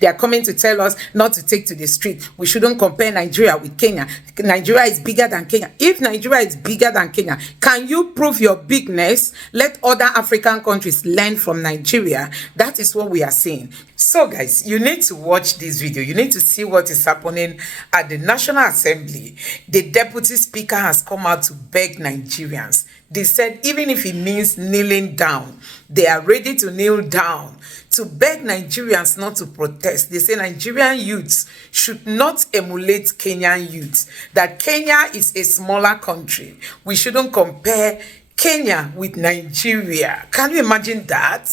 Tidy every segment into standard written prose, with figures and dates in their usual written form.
They are coming to tell us not to take to the street. We shouldn't compare Nigeria with Kenya. Nigeria is bigger than Kenya. If Nigeria is bigger than Kenya, can you prove your bigness? Let other African countries learn from Nigeria. That is what we are saying. So guys, you need to watch this video. You need to see what is happening at the National Assembly. The deputy speaker has come out to beg Nigerians. They said even if it means kneeling down, they are ready to kneel down to beg Nigerians not to protest. They say Nigerian youths should not emulate Kenyan youths, that Kenya is a smaller country. We shouldn't compare Kenya with Nigeria. Can you imagine that?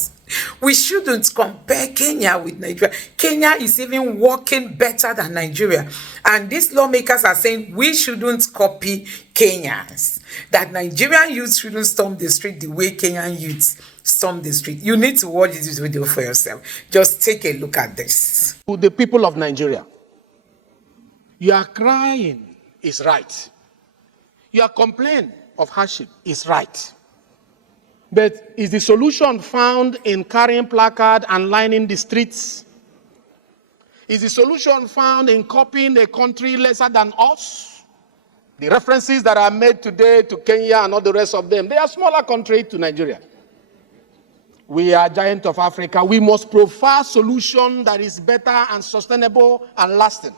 We shouldn't compare Kenya with Nigeria. Kenya is even working better than Nigeria. And these lawmakers are saying we shouldn't copy Kenyans. That Nigerian youths shouldn't storm the street the way Kenyan youths storm the street. You need to watch this video for yourself. Just take a look at this. To the people of Nigeria, your crying is right. Your complaint of hardship is right. But is the solution found in carrying placard and lining the streets? Is the solution found in copying a country lesser than us? The references that are made today to Kenya and all the rest of them, they are smaller country to Nigeria. We are giant of Africa. We must provide a solution that is better and sustainable and lasting.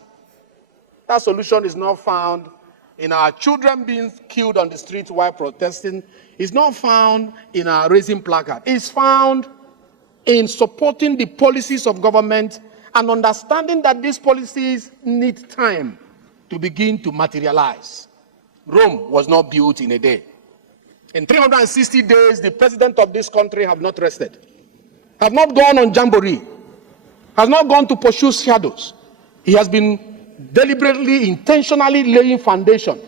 That solution is not found in our children being killed on the streets while protesting. It's not found in our raising placard. It's found in supporting the policies of government and understanding that these policies need time to begin to materialize. Rome was not built in a day. In 360 days, the president of this country have not rested, have not gone on jamboree, has not gone to pursue shadows. He has been deliberately, intentionally laying foundation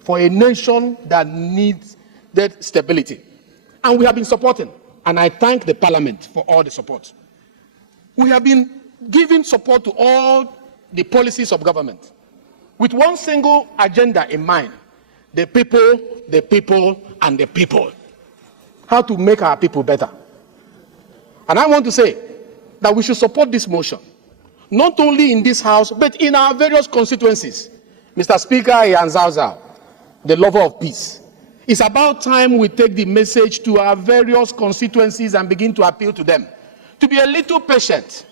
for a nation that needs that stability. And we have been supporting, and I thank the parliament for all the support. We have been giving support to all the policies of government with one single agenda in mind: the people, the people, and the people. How to make our people better. And I want to say that we should support this motion, not only in this house, but in our various constituencies. Mr. Speaker, Yanzaza, the lover of peace, it's about time we take the message to our various constituencies and begin to appeal to them to be a little patient.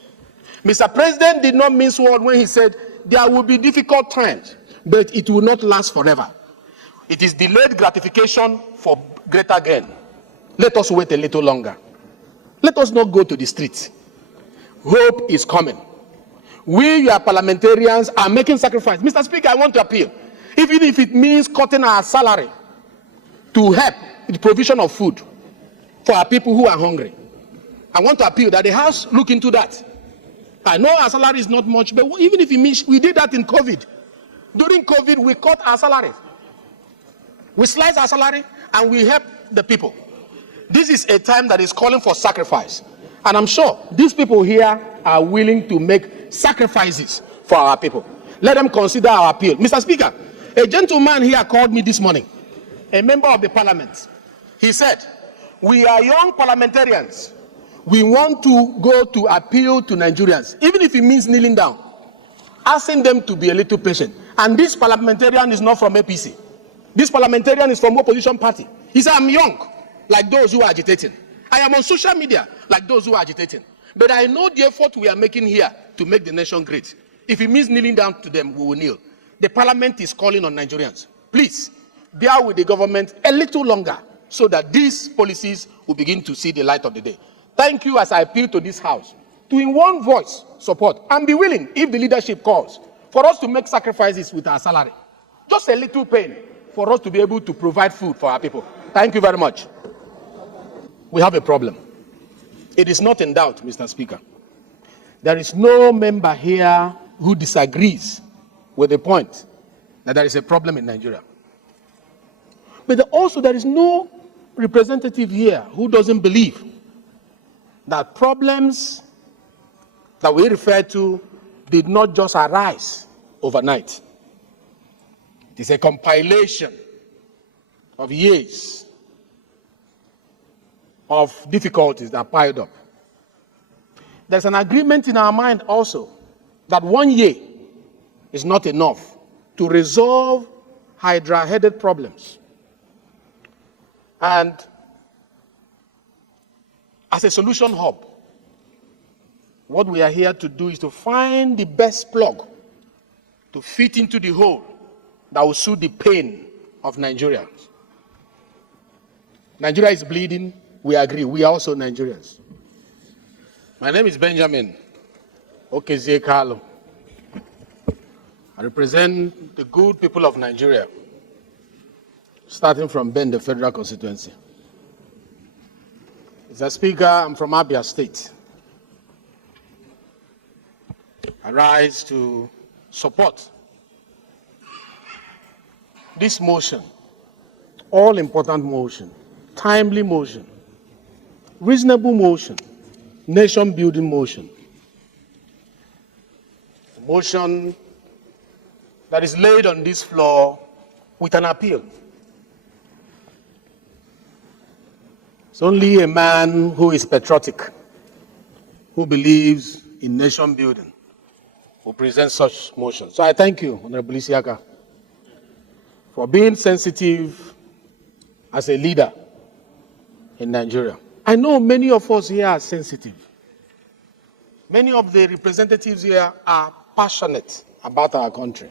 Mr. President did not mince word when he said there will be difficult times, but it will not last forever. It is delayed gratification for greater gain. Let us wait a little longer. Let us not go to the streets. Hope is coming. We, your parliamentarians, are making sacrifices. Mr. Speaker, I want to appeal. Even if it means cutting our salary to help the provision of food for our people who are hungry, I want to appeal that the House look into that. I know our salary is not much, but even if it means we did that in COVID. During COVID, we cut our salaries. We slice our salary and we help the people. This is a time that is calling for sacrifice. And I'm sure these people here are willing to make sacrifices for our people. Let them consider our appeal. Mr. Speaker, a gentleman here called me this morning, a member of the parliament. He said, we are young parliamentarians. We want to go to appeal to Nigerians, even if it means kneeling down, asking them to be a little patient. And this parliamentarian is not from APC. This parliamentarian is from opposition party. He said, I'm young, like those who are agitating. I am on social media, like those who are agitating. But I know the effort we are making here to make the nation great. If it means kneeling down to them, we will kneel. The parliament is calling on Nigerians. Please, bear with the government a little longer so that these policies will begin to see the light of the day. Thank you as I appeal to this House to in one voice support and be willing, if the leadership calls, for us to make sacrifices with our salary. Just a little pain for us to be able to provide food for our people. Thank you very much. We have a problem. It is not in doubt, Mr. Speaker. There is no member here who disagrees with the point that there is a problem in Nigeria. But also there is no representative here who doesn't believe that problems that we refer to did not just arise overnight. It is a compilation of years of difficulties that piled up. there's an agreement in our mind also that 1 year is not enough to resolve hydra-headed problems. And as a solution hub, what we are here to do is to find the best plug to fit into the hole that will soothe the pain of Nigerians. Nigeria is bleeding, we agree. We are also Nigerians. My name is Benjamin Okezie Carlo. I represent the good people of Nigeria, starting from Ben, the federal constituency. Mr. Speaker, I'm from Abia State. I rise to support this motion, all-important motion, timely motion, reasonable motion, nation-building motion. A motion that is laid on this floor with an appeal. It's only a man who is patriotic, who believes in nation building, who presents such motion. So I thank you, Honorable Isiaka, for being sensitive as a leader in Nigeria. I know many of us here are sensitive. Many of the representatives here are passionate about our country.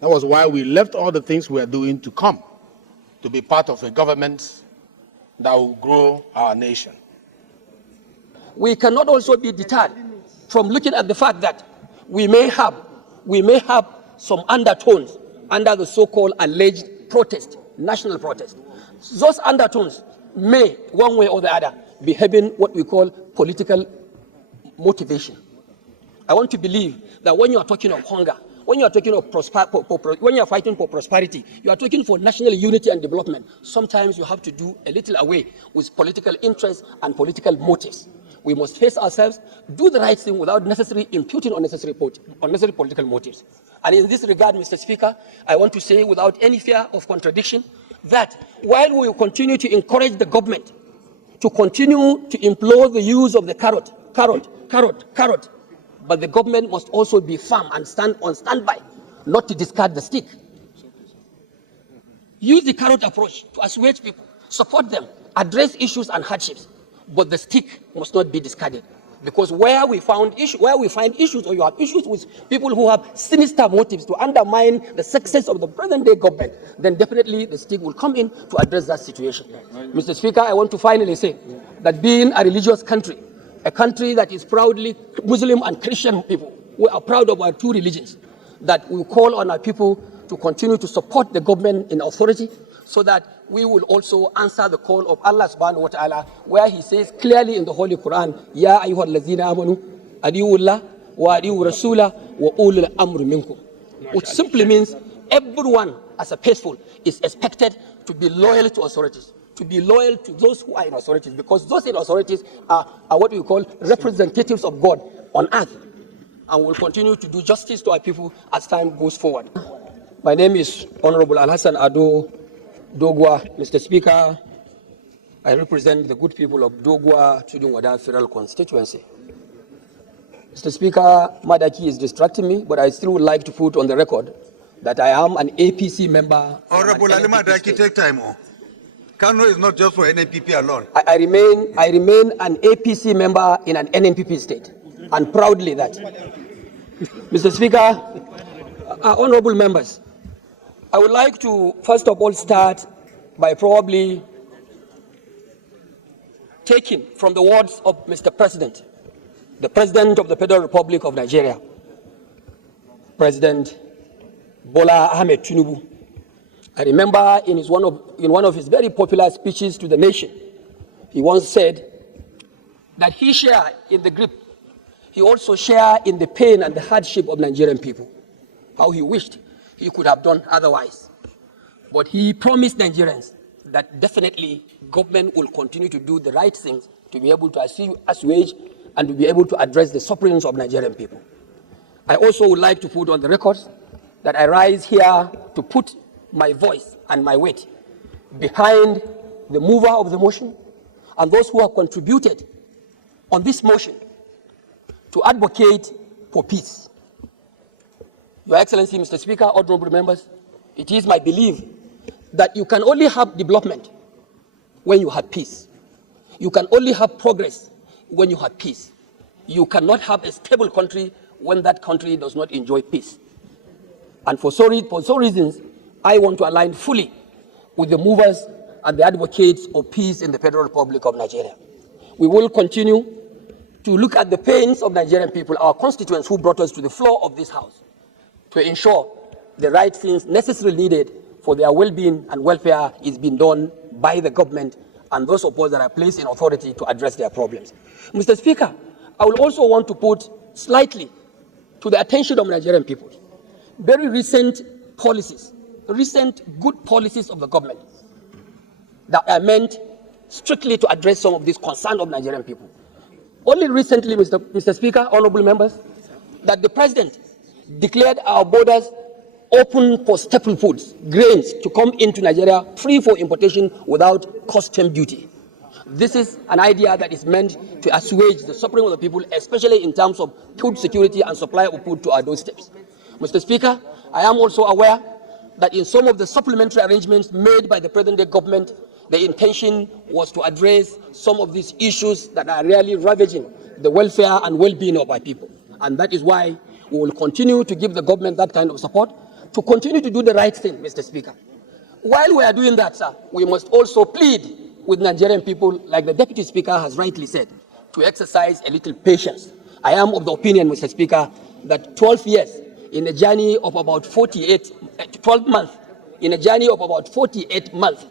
That was why we left all the things we are doing to come to be part of a government that will grow our nation. We cannot also be deterred from looking at the fact that we may have some undertones under the so-called alleged protest, national protest. Those undertones may, one way or the other, be having what we call political motivation. I want to believe that when you are talking of hunger, when you are talking of when you are fighting for prosperity, you are talking for national unity and development. Sometimes you have to do a little away with political interests and political motives. We must face ourselves, do the right thing without necessarily imputing unnecessary political motives. And in this regard, Mr. Speaker, I want to say without any fear of contradiction that while we will continue to encourage the government to continue to employ the use of the carrot, but the government must also be firm and stand on standby, not to discard the stick. Use the carrot approach to assuage people, support them, address issues and hardships, but the stick must not be discarded. Because where we find issues, or you have issues with people who have sinister motives to undermine the success of the present-day government, then definitely the stick will come in to address that situation. Mr. Speaker, I want to finally say that being a religious country, a country that is proudly Muslim and Christian people, we are proud of our two religions, that we call on our people to continue to support the government in authority so that we will also answer the call of Allah subhanahu wa ta'ala, where he says clearly in the Holy Quran, Ya ayyuhal lazina amanu, adi'ullah wa adi'u rasula wa ulul amri minkum. Which simply means everyone as a faithful is expected to be loyal to authorities, to be loyal to those who are in authorities, because those in authorities are what we call representatives of God on earth, and will continue to do justice to our people as time goes forward. My name is Honorable Al-Hassan Ado Dogwa. Mr. Speaker, I represent the good people of Dogwa Tudunwada Federal Constituency. Mr. Speaker, Madaki is distracting me, but I still would like to put on the record that I am an APC member. Honorable Ali Madaki, take time. Kano is not just for NNPP alone. I remain an APC member in an NNPP state, and proudly that. Mr. Speaker, honorable members, I would like to first of all start by probably taking from the words of Mr. President, the President of the Federal Republic of Nigeria, President Bola Ahmed Tinubu. I remember in one of his very popular speeches to the nation, he once said that he shared in the grief, he also shared in the pain and the hardship of Nigerian people, how he wished he could have done otherwise. But he promised Nigerians that definitely government will continue to do the right things to be able to assuage and to be able to address the sufferings of Nigerian people. I also would like to put on the record that I rise here to put my voice and my weight behind the mover of the motion and those who have contributed on this motion to advocate for peace. Your Excellency, Mr. Speaker, honorable members, it is my belief that you can only have development when you have peace. You can only have progress when you have peace. You cannot have a stable country when that country does not enjoy peace. And for so reasons, I want to align fully with the movers and the advocates of peace in the Federal Republic of Nigeria. We will continue to look at the pains of Nigerian people, our constituents who brought us to the floor of this House, to ensure the right things necessarily needed for their well-being and welfare is being done by the government and those of us that are placed in authority to address their problems. Mr. Speaker, I will also want to put slightly to the attention of Nigerian people very recent policies, recent good policies of the government that are meant strictly to address some of these concerns of Nigerian people. Only recently, Mr. Speaker, honorable members, that the President declared our borders open for staple foods, grains, to come into Nigeria free for importation without custom duty. This is an idea that is meant to assuage the suffering of the people, especially in terms of food security and supply of food to our doorsteps. Mr. Speaker, I am also aware that in some of the supplementary arrangements made by the present-day government, the intention was to address some of these issues that are really ravaging the welfare and well-being of our people. And that is why we will continue to give the government that kind of support to continue to do the right thing, Mr. Speaker. While we are doing that, sir, we must also plead with Nigerian people, like the Deputy Speaker has rightly said, to exercise a little patience. I am of the opinion, Mr. Speaker, that 12 years in a journey of about 12 months, in a journey of about 48 months,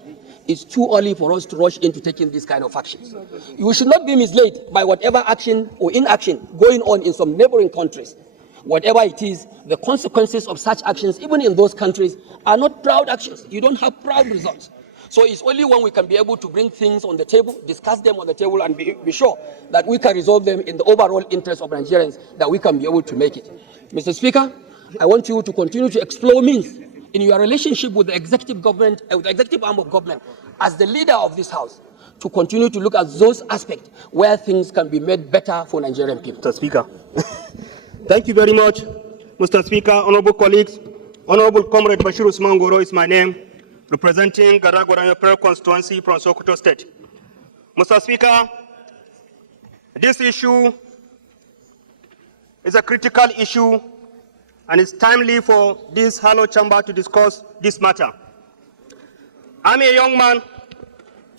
is too early for us to rush into taking this kind of actions. You should not be misled by whatever action or inaction going on in some neighboring countries. Whatever it is, the consequences of such actions, even in those countries, are not proud actions. You don't have proud results. So it's only when we can be able to bring things on the table, discuss them on the table, and be sure that we can resolve them in the overall interest of Nigerians, that we can be able to make it. Mr. Speaker, I want you to continue to explore means in your relationship with the executive government, with the executive arm of government, as the leader of this House, to continue to look at those aspects where things can be made better for Nigerian people. Mr. Speaker. Thank you very much, Mr. Speaker, honorable colleagues. Honorable Comrade Bashir Usman Goro is my name, representing Garagwaranya Prayer Constituency from Sokoto State. Mr. Speaker, this issue is a critical issue, and it's timely for this hallowed chamber to discuss this matter. I'm a young man.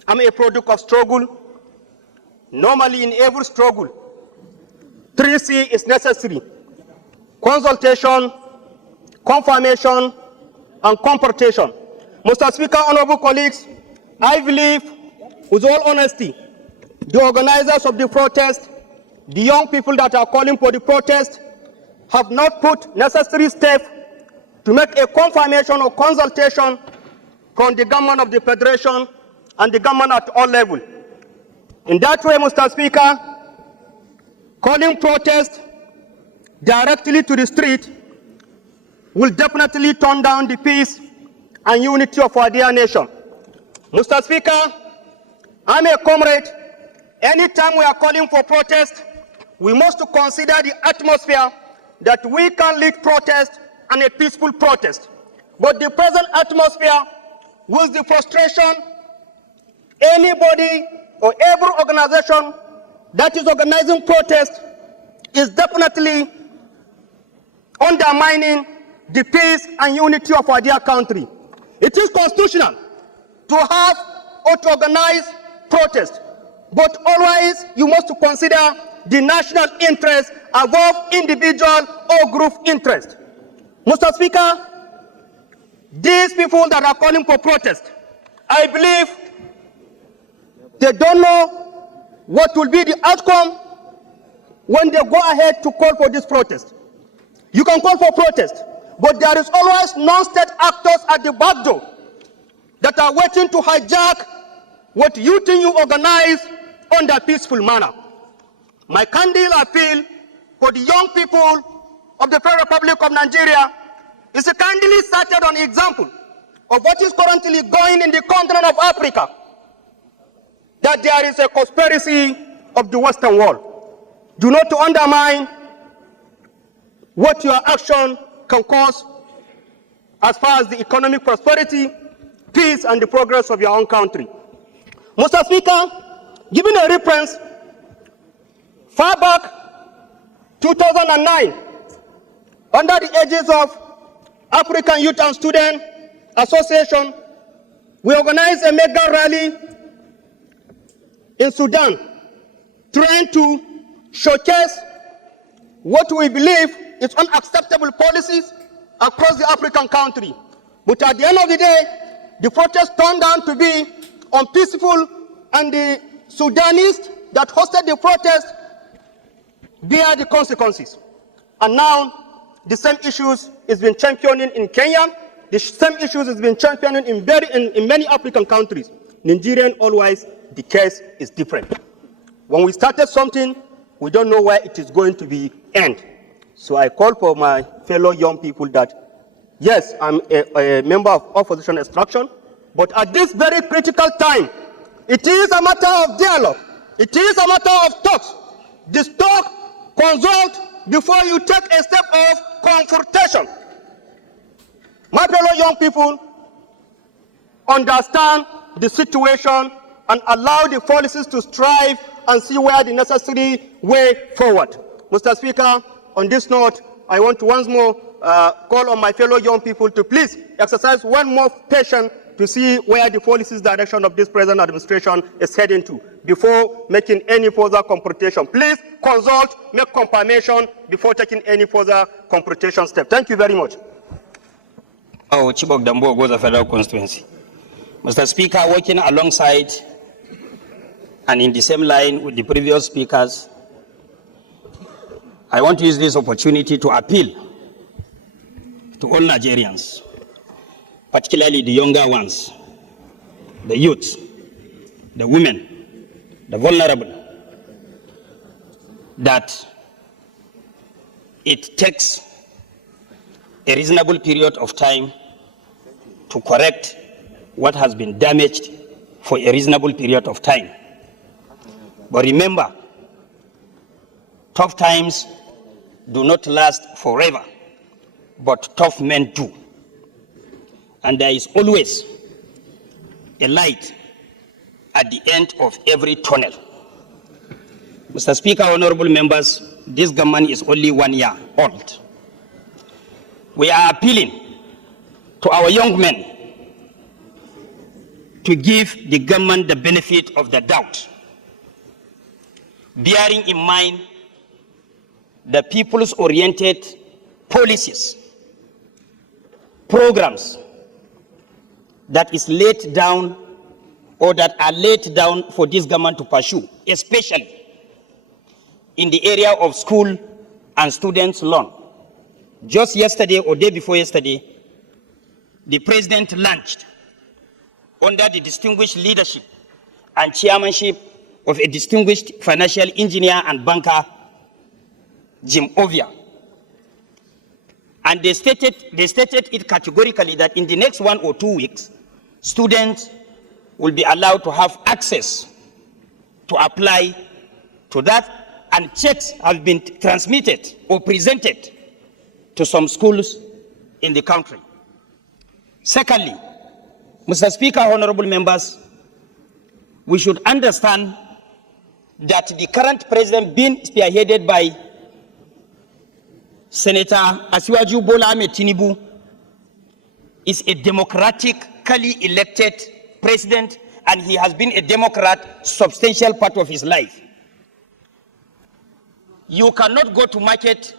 I'm a product of struggle. Normally, in every struggle, 3C is necessary: consultation, confirmation, and confrontation. Mr. Speaker, honorable colleagues, I believe, with all honesty, the organizers of the protest, the young people that are calling for the protest, have not put necessary steps to make a confirmation or consultation from the government of the Federation and the government at all levels. In that way, Mr. Speaker, calling protest directly to the street will definitely turn down the peace and unity of our dear nation. Mr. Speaker, I'm a comrade. Anytime we are calling for protest, we must consider the atmosphere that we can lead protest and a peaceful protest. But the present atmosphere, with the frustration, anybody or every organization that is organizing protest is definitely undermining the peace and unity of our dear country. It is constitutional to have or to organize protest, but always you must consider the national interest above individual or group interest. Mr. Speaker, these people that are calling for protest, I believe they don't know what will be the outcome when they go ahead to call for this protest. You can call for protest, but there is always non-state actors at the back door that are waiting to hijack what you think you organize on a peaceful manner. My candid appeal for the young people of the Federal Republic of Nigeria is kindly started on the example of what is currently going in the continent of Africa, that there is a conspiracy of the Western world. do not undermine what your action can cause as far as the economic prosperity, peace, and the progress of your own country. Mr. Speaker, giving a reference, far back 2009, under the aegis of African Youth and Student Association, we organized a mega rally in Sudan, trying to showcase what we believe is unacceptable policies across the African country. But at the end of the day, the protest turned out to be unpeaceful, and the Sudanese that hosted the protest bear the consequences. And now, the same issues is being championed in Kenya. The same issues has been championed in many African countries. Nigerian, always, the case is different. When we started something, we don't know where it is going to be end. So I call for my fellow young people that, yes, I'm a member of opposition extraction, but at this very critical time, it is a matter of dialogue. It is a matter of talks. Talk, consult, before you take a step of confrontation. My fellow young people, understand the situation and allow the policies to strive and see where the necessary way forward. Mr. Speaker, on this note, I want to once more call on my fellow young people to please exercise one more patience to see where the policies direction of this present administration is heading to before making any further confrontation. Please consult, make confirmation before taking any further confrontation step. Thank you very much. Chibok Dambo goes a federal constituency. Mr. Speaker, working alongside and in the same line with the previous speakers, I want to use this opportunity to appeal to all Nigerians, particularly the younger ones, the youth, the women, the vulnerable, that it takes a reasonable period of time to correct what has been damaged for a reasonable period of time. But remember, tough times do not last forever, but tough men do. And there is always a light at the end of every tunnel. Mr. Speaker, honorable members, this government is only 1 year old. We are appealing to our young men to give the government the benefit of the doubt, bearing in mind the people's-oriented policies, programs that is laid down or that are laid down for this government to pursue, especially in the area of school and students' loan. Just yesterday or day before yesterday, the president launched, under the distinguished leadership and chairmanship of a distinguished financial engineer and banker, Jim Ovia. And they stated it categorically that in the next 1 or 2 weeks, students will be allowed to have access to apply to that, and checks have been transmitted or presented to some schools in the country. Secondly, Mr. Speaker, honorable members, we should understand that the current president being spearheaded by Senator Asiwaju Bola Ahmed Tinubu is a democratically elected president, and he has been a Democrat substantial part of his life. You cannot go to market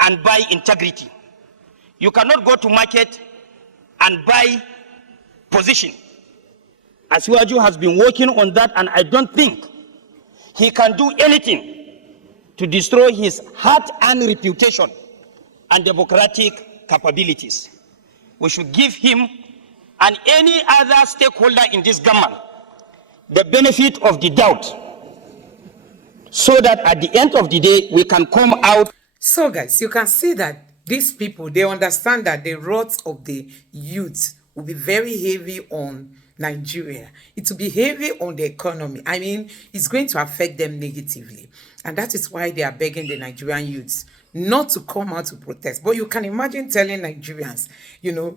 and buy integrity. You cannot go to market and buy position. Asiwaju has been working on that, and I don't think he can do anything to destroy his hard-earned reputation and democratic capabilities. We should give him and any other stakeholder in this government the benefit of the doubt, so that at the end of the day, we can come out. So guys, you can see that these people, they understand that the wrath of the youth will be very heavy on Nigeria. It will be heavy on the economy. I mean, it's going to affect them negatively. And that is why they are begging the Nigerian youths not to come out to protest. But you can imagine telling Nigerians,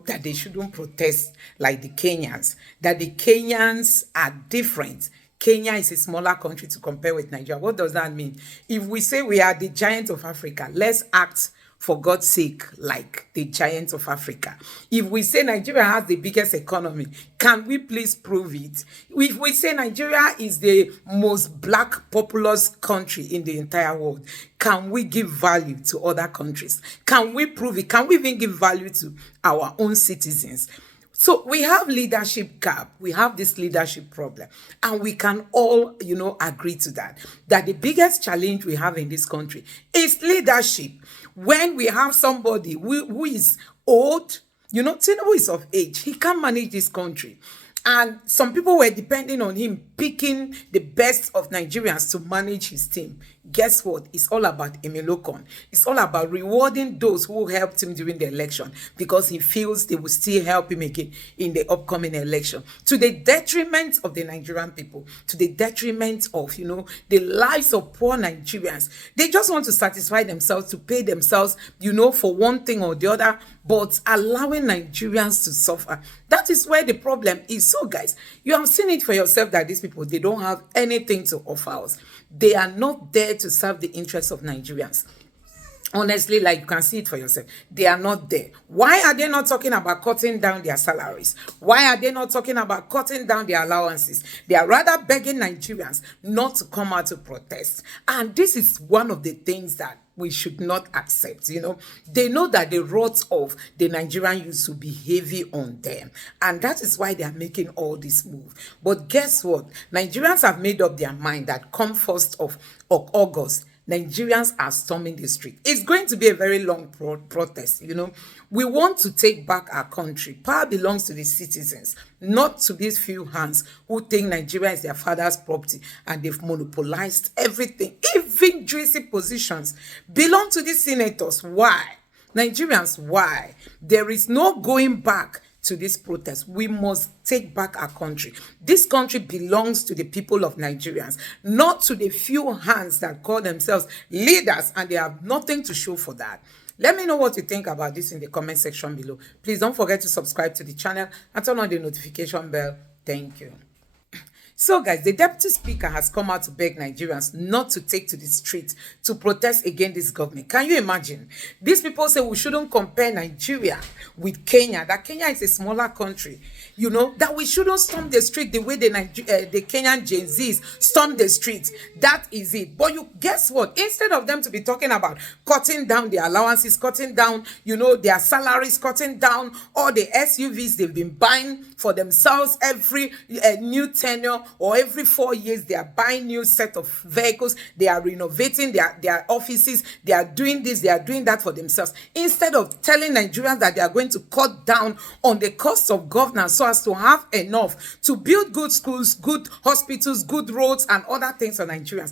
that they shouldn't protest like the Kenyans, that the Kenyans are different. Kenya is a smaller country to compare with Nigeria. What does that mean? If we say we are the giant of Africa, let's act for God's sake like the giant of Africa. If we say Nigeria has the biggest economy, can we please prove it? If we say Nigeria is the most black populous country in the entire world, can we give value to other countries? Can we prove it? Can we even give value to our own citizens? So we have leadership gap. We have this leadership problem. And we can all, agree to that. That the biggest challenge we have in this country is leadership. When we have somebody who is old, Tinubu is of age. He can't manage this country. And some people were depending on him picking the best of Nigerians to manage his team. Guess what? It's all about Emilokon. It's all about rewarding those who helped him during the election because he feels they will still help him again in the upcoming election. To the detriment of the Nigerian people, to the detriment of, the lives of poor Nigerians. They just want to satisfy themselves, to pay themselves, for one thing or the other, but allowing Nigerians to suffer. That is where the problem is. So, guys, you have seen it for yourself that these people, they don't have anything to offer us. They are not there to serve the interests of Nigerians. Honestly, like you can see it for yourself, they are not there. Why are they not talking about cutting down their salaries? Why are they not talking about cutting down their allowances? They are rather begging Nigerians not to come out to protest. And this is one of the things that we should not accept. They know that the wrath of the Nigerian youth will be heavy on them, and that is why they are making all this move. But guess what? Nigerians have made up their mind that come 1st of August, Nigerians are storming the street. It's going to be a very long protest. We want to take back our country. Power belongs to the citizens, not to these few hands who think Nigeria is their father's property and they've monopolized everything. Even juicy positions belong to these senators. Why? Nigerians, why? There is no going back to this protest. We must take back our country. This country belongs to the people of Nigerians, not to the few hands that call themselves leaders and they have nothing to show for that. Let me know what you think about this in the comment section below. Please don't forget to subscribe to the channel and turn on the notification bell. Thank you. So, guys, the Deputy Speaker has come out to beg Nigerians not to take to the street to protest against this government. Can you imagine? These people say we shouldn't compare Nigeria with Kenya, that Kenya is a smaller country, that we shouldn't storm the street the way the Kenyan Gen-Zs storm the street. That is it. But guess what? Instead of them to be talking about cutting down their allowances, cutting down, their salaries, cutting down all the SUVs they've been buying for themselves every new tenure, or every 4 years they are buying new set of vehicles, they are renovating their offices, they are doing this, they are doing that for themselves. Instead of telling Nigerians that they are going to cut down on the cost of governance so as to have enough to build good schools, good hospitals, good roads, and other things for Nigerians,